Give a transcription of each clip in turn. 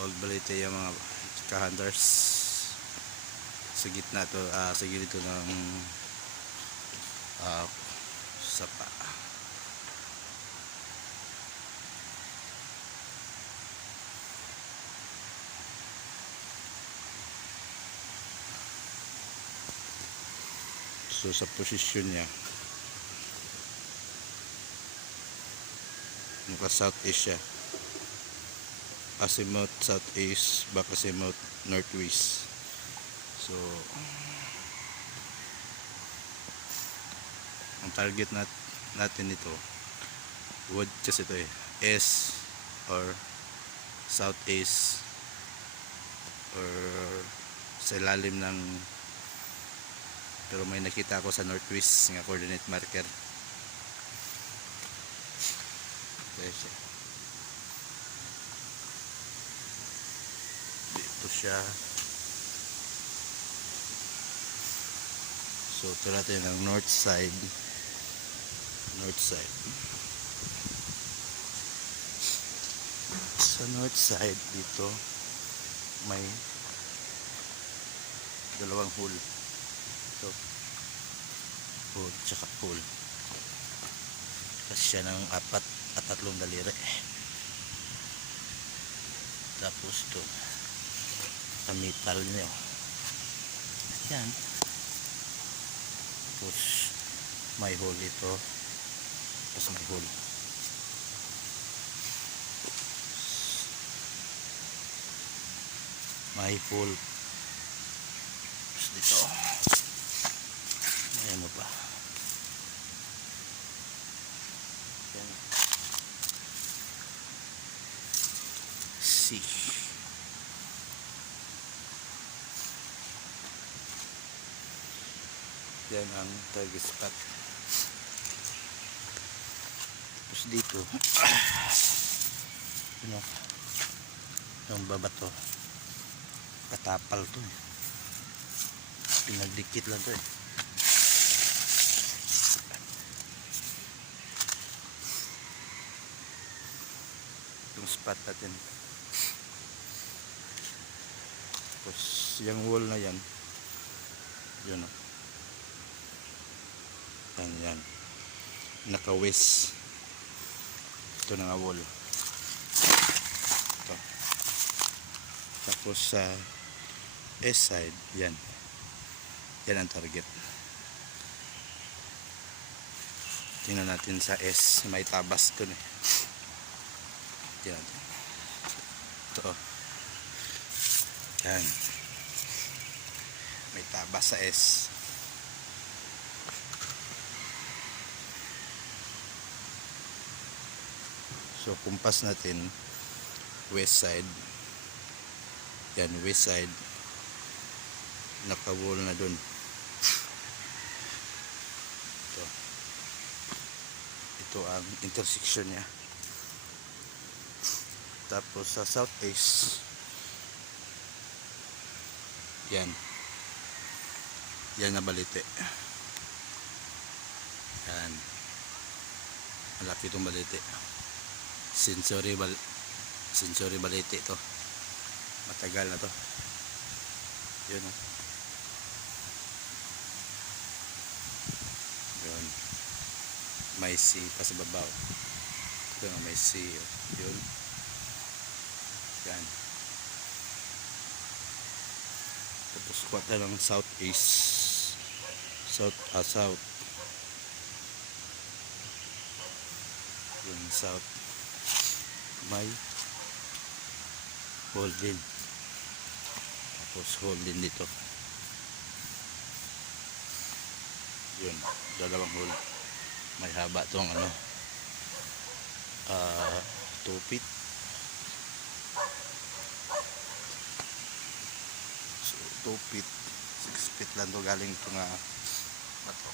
Old Balete yung mga ka-hunters. Sa gitna to, sa gilid to ng sapa. So sa posisyon niya naka southeast siya, azimuth southeast, back azimuth northwest. So ang target natin nito wood kasi ito S or southeast or sa ilalim ng, pero may nakita ako sa northwest nga coordinate marker. Dito siya. So ito natin ang north side. Sa north side dito may dalawang hole. Ito hole tsaka hole. Kasi siya ng 4 at 3 daliri. Tapos ito kamital niyo. Yan. Tapos may hole ito. Tapos may hole. May hole. Tapos dito. Ayan mo pa. Yan. C. Yan ang target spot. Tapos dito yung babato katapal to pinagdikit lang to yung spot natin. Tapos yung wall na yan yun yan naka west ito na nga wall ito. Tapos sa east side yan ang target. Tingnan natin sa S, may tabas ko tingnan natin ito yan may tabas sa S. So kumpas natin west side. Yan west side. Naka-wall na dun. Ito ang intersection niya. Tapos sa southeast yan na balite. Yan malaki itong balite. Sensory balite ito. Matagal na to. Yun yun. May C pa sa babaw. Ito nga may C. Yun. Yan. Tapos kuha ka ng southeast. South. Yung south. May hole din. Tapos hole din dito. Yun. Dalawang hole. May haba tong 2 feet. So 2 feet 6 feet lang to galing ito nga bato.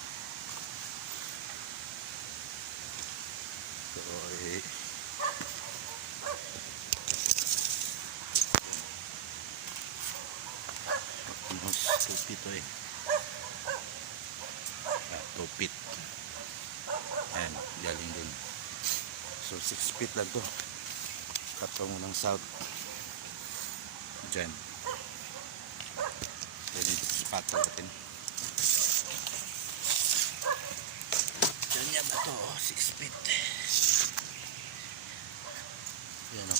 So almost 2 feet to 2 feet. Ayan, galing din. So 6 feet lang to. Katungo ng south. dyan. Pwede dito sa pato natin. Dyan niya ba ito? 6 feet. Yan o.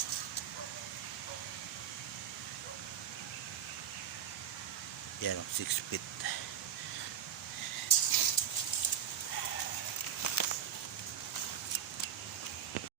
Yan o, 6 feet.